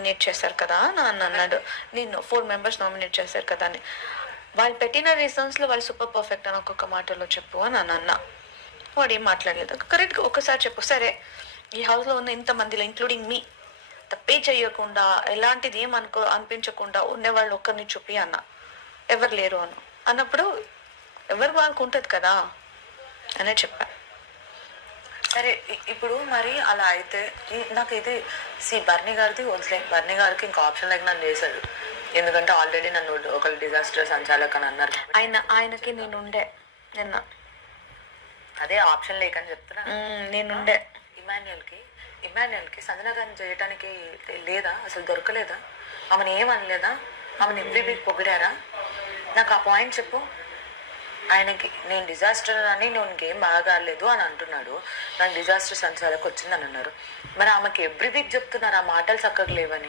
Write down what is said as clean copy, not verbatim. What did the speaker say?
Nominate చేశారు కదా అని అన్నాడు. నేను 4 మెంబర్స్ నామినేట్ చేశారు కదా అని. వాళ్ళు పెట్టిన రీజన్స్లో వాళ్ళు సూపర్ పర్ఫెక్ట్ అని ఒక్కొక్క మాటలో చెప్పు అని అన్న. వాడు ఏం మాట్లాడలేదు. కరెక్ట్గా ఒకసారి చెప్పు, సరే ఈ హౌస్లో ఉన్న ఇంతమందిలో ఇంక్లూడింగ్ మీ తప్పే చేయకుండా ఎలాంటిది అనిపించకుండా ఉండేవాళ్ళు ఒక్కరిని చూపి అన్న. ఎవరు లేరు అన్నప్పుడు ఎవరు వాళ్ళకు ఉంటుంది కదా అనే చెప్పా. సరే ఇప్పుడు మరి అలా అయితే నాకు ఇది బర్నీ గారిది వదిలే. బర్నీ గారికి ఇంకా ఆప్షన్ లేక నన్ను చేశాడు. ఎందుకంటే ఆల్రెడీ నన్ను ఒక డిజాస్టర్ సంచాలక్ అని అన్నారు. ఆయనకి నేనుండే నిన్న అదే ఆప్షన్ లేకని చెప్తున్నా. నేనుండే. ఇమాన్యుయల్కి సంజన గారిని చేయడానికి లేదా, అసలు దొరకలేదా? ఆమెను ఏమనలేదా? ఆమెను ఎవ్రీ వీక్ పొగిడారా? నాకు ఆ పాయింట్ చెప్పు. ఆయనకి నేను డిజాస్టర్ అని నేను గేమ్ బాగా ఆడలేదు అని అంటున్నాడు. నాకు డిజాస్టర్ సంచాలకు వచ్చిందని అన్నారు. మరి ఆమెకి ఎవ్రీ వీక్ చెప్తున్నారు ఆ మాటలు చక్కగా లేవని.